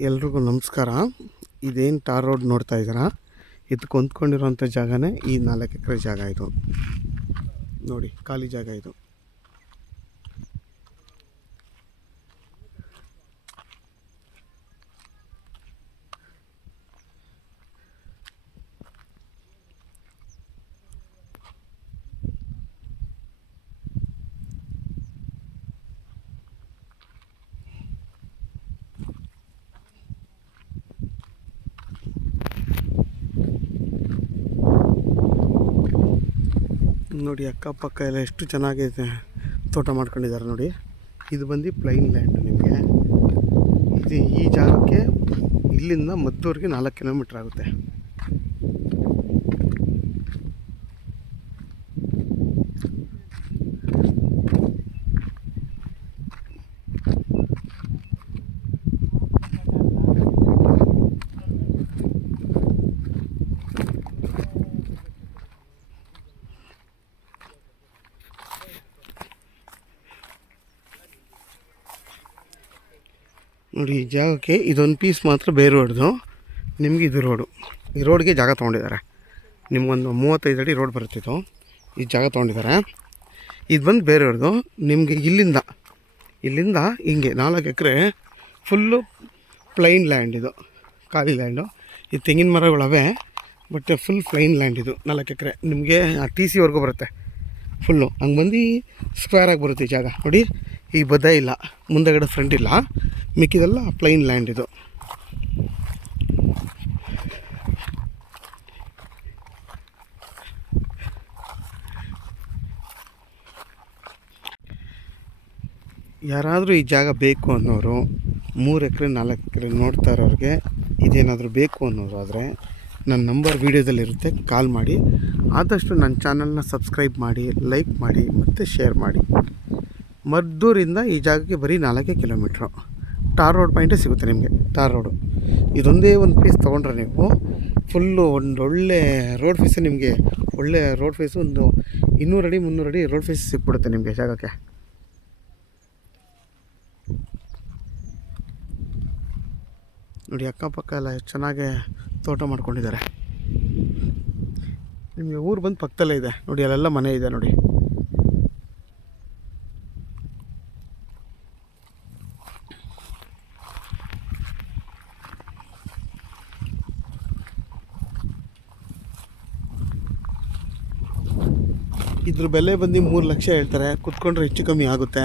ಎಲ್ರಿಗೂ ನಮಸ್ಕಾರ. ಇದೇನು ಟಾರ್ ರೋಡ್ ನೋಡ್ತಾ ಇದ್ದೀರಾ, ಇದಕ್ಕೆ ಹೊಂದ್ಕೊಂಡಿರೋಂಥ ಜಾಗನೇ ಈ 4 ಎಕರೆ ಜಾಗ. ಇದು ನೋಡಿ, ಖಾಲಿ ಜಾಗ ಇದು. ನೋಡಿ, ಅಕ್ಕಪಕ್ಕ ಎಲ್ಲ ಎಷ್ಟು ಚೆನ್ನಾಗಿದೆ ತೋಟ ಮಾಡ್ಕೊಂಡಿದ್ದಾರೆ ನೋಡಿ. ಇದು ಬಂದು ಪ್ಲೈನ್ ಲ್ಯಾಂಡ್. ನಿಮಗೆ ಇದು ಈ ಜಾಗಕ್ಕೆ ಇಲ್ಲಿಂದ ಮದ್ದೂರಿಗೆ 4 ಕಿಲೋಮೀಟ್ರ್ ಆಗುತ್ತೆ. ನೋಡಿ, ಈ ಜಾಗಕ್ಕೆ ಇದೊಂದು ಪೀಸ್ ಮಾತ್ರ ಬೇರೆ ರೋಡ್ದು. ನಿಮಗೆ ಇದು ರೋಡು, ಈ ರೋಡ್ಗೆ ಜಾಗ ತೊಗೊಂಡಿದ್ದಾರೆ. ನಿಮಗೊಂದು 35 ಅಡಿ ರೋಡ್ ಬರುತ್ತಿತ್ತು, ಈ ಜಾಗ ತೊಗೊಂಡಿದ್ದಾರೆ. ಇದು ಬಂದು ಬೇರೆ ರೋಡ್ದು. ನಿಮಗೆ ಇಲ್ಲಿಂದ ಹಿಂಗೆ 4 ಎಕರೆ ಫುಲ್ಲು ಪ್ಲೈನ್ ಲ್ಯಾಂಡ್. ಇದು ಖಾಲಿ ಲ್ಯಾಂಡು. ಇದು ತೆಂಗಿನ ಮರಗಳವೆ, ಬಟ್ ಫುಲ್ ಪ್ಲೈನ್ ಲ್ಯಾಂಡ್. ಇದು 4 ಎಕರೆ ನಿಮಗೆ TC ವರೆಗೂ ಬರುತ್ತೆ ಫುಲ್ಲು. ಹಂಗೆ ಬಂದು ಸ್ಕ್ವೇರಾಗಿ ಬರುತ್ತೆ ಈ ಜಾಗ. ನೋಡಿ, ಈ ಬದ್ದ ಇಲ್ಲ, ಮುಂದೆಗಡೆ ಫ್ರಂಟ್ ಇಲ್ಲ, ಮಿಕ್ಕಿದೆಲ್ಲ ಪ್ಲೈನ್ ಲ್ಯಾಂಡ್. ಇದು ಯಾರಾದರೂ ಈ ಜಾಗ ಬೇಕು ಅನ್ನೋರು, 3 ಎಕರೆ 4 ಎಕರೆ ನೋಡ್ತಾ ಇರೋರಿಗೆ, ಇದೇನಾದರೂ ಬೇಕು ಅನ್ನೋರು ಆದರೆ ನನ್ನ ನಂಬರ್ ವೀಡಿಯೋದಲ್ಲಿರುತ್ತೆ, ಕಾಲ್ ಮಾಡಿ. ಆದಷ್ಟು ನನ್ನ ಚಾನಲ್ನ ಸಬ್ಸ್ಕ್ರೈಬ್ ಮಾಡಿ, ಲೈಕ್ ಮಾಡಿ ಮತ್ತು ಶೇರ್ ಮಾಡಿ. ಮದ್ದೂರಿಂದ ಈ ಜಾಗಕ್ಕೆ ಬರೀ 4 ಕಿಲೋಮೀಟ್ರು. ಟಾರ್ ರೋಡ್ ಪಾಯಿಂಟೇ ಸಿಗುತ್ತೆ ನಿಮಗೆ. ಟಾರ್ ರೋಡು ಇದೊಂದೇ ಒಂದು ಪೀಸ್ ತೊಗೊಂಡ್ರೆ ನೀವು ಫುಲ್ಲು ಒಳ್ಳೆ ರೋಡ್ ಫೇಸು. ನಿಮಗೆ ಒಳ್ಳೆ ರೋಡ್ ಫೇಸು, ಒಂದು 200 ಅಡಿ 300 ಅಡಿ ರೋಡ್ ಫೇಸ್ ಸಿಕ್ಬಿಡುತ್ತೆ ನಿಮಗೆ ಜಾಗಕ್ಕೆ. ನೋಡಿ, ಅಕ್ಕಪಕ್ಕ ಎಲ್ಲ ಚೆನ್ನಾಗೆ ತೋಟ ಮಾಡ್ಕೊಂಡಿದ್ದಾರೆ. ನಿಮಗೆ ಊರು ಬಂದು ಪಕ್ಕದಲ್ಲೇ ಇದೆ ನೋಡಿ, ಅಲ್ಲೆಲ್ಲ ಮನೆ ಇದೆ ನೋಡಿ. ಇದ್ರ ಬೆಲೆ ಬಂದು 3 ಲಕ್ಷ ಹೇಳ್ತಾರೆ. ಕುತ್ಕೊಂಡ್ರೆ ಹೆಚ್ಚು ಕಮ್ಮಿ ಆಗುತ್ತೆ.